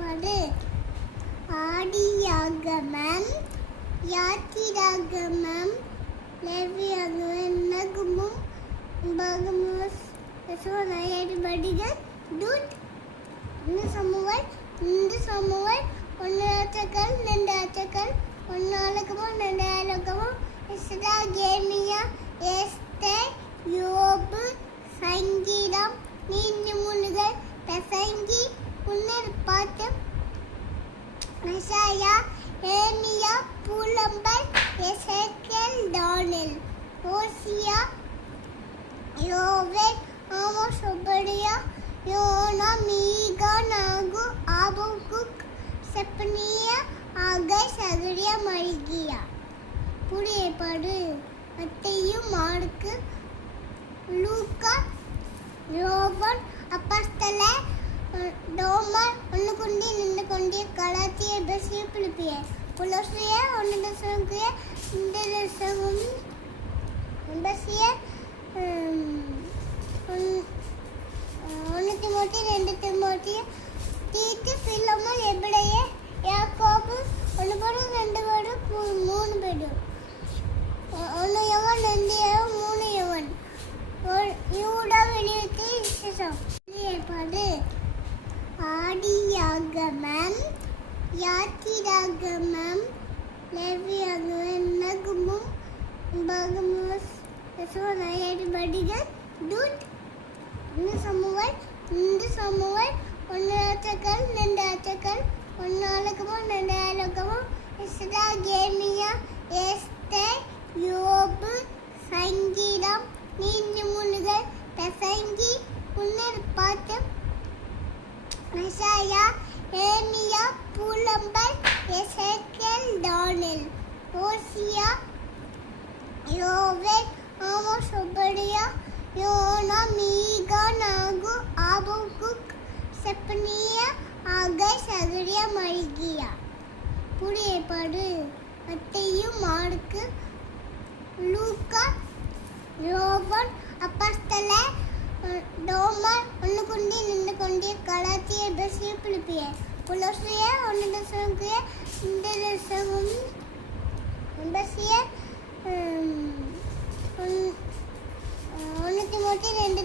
பாடு. ஆதியாகமம், யாத்திராகமம், லேவியாகமம், நகமும், உபாகமம், யெசுவா, தூத், சமூவேல், 1 ராஜாக்கள், 2 ராஜாக்கள், 1 ஆலகமம், 2 ஆலகமம், எஸ்றா, ஏர்மியா, எஸ்தேர், யோபு, சங்கீதம், நீதிமொழிகள், பிரசங்கி, புன்னர் பாட்டு, எசாயா, ஏர்மியா, புலம்பல், எசேக்கியேல், தானியேல், ஓசியா, யோவேல், ஆமோஸ், ஒபதியா, யோனா, மீகா, நாகு, ஆபகுக், செப்பனியா, ஆகை, சகரியா, மல்கியா. புதிய ஏற்பாடு மத்தேயு, மாற்கு, லூக்கா, யோவான், அப்போஸ்தலர், தோமா, 1 கொரிந்தியர், 2 கொரிந்தியர், கலாத்தியர், எபேசியர், பிலிப்பியர், கொலோசியர், 1 தெசலோனிக்கேயர், 2 தெசலோனிக்கேயர், எபேசியர், 1 தீமோத்தேயு, 2 தீமோத்தேயு, தீத்து, பிலமோன், எபிரேயர், யாக்கோபு, 1 பேதுரு, 2 பேதுரு, 3 பேதுரு, 1 யோவான், 2 யோவான், 3 யோவான், யூதா, வெளியீட்டு, விசேஷம். ஏற்பாடு ஆதியாகமம், யாத்திராகமம், லேவியாகமம், நகமும், உபாகமம், யெசுவா, தூத், சமூவேல், 1 ராஜாக்கள், 2 ராஜாக்கள், 1 ஆலகமம், 2 ஆலகமம், எஸ்றா, ஏர்மியா, எஸ்தேர், யோபு, சங்கீதம், நீதிமொழிகள், பிரசங்கி, புன்னர் பாட்டு, எசாயா, ஏர்மியா, புலம்பல், எசேக்கியேல், தானியேல், ஓசியா, யோவேல், ஆமோஸ், ஒபதியா, யோனா, மீகா, நாகு, ஆபகுக், செப்பனியா, ஆகை, சகரியா, மல்கியா. புதிய ஏற்பாடு மத்தேயு, மாற்கு, லூக்கா, யோவான், அப்போஸ்தலர், தோமா, 1 கொரிந்தியர், 2 கொரிந்தியர், கலாத்தியர், எபேசியர், பிலிப்பியர், கொலோசியர், 1 தெசலோனிக்கேயர், 2 தெசலோனிக்கேயர், எபேசியர், 1 தீமோத்தேயு, 2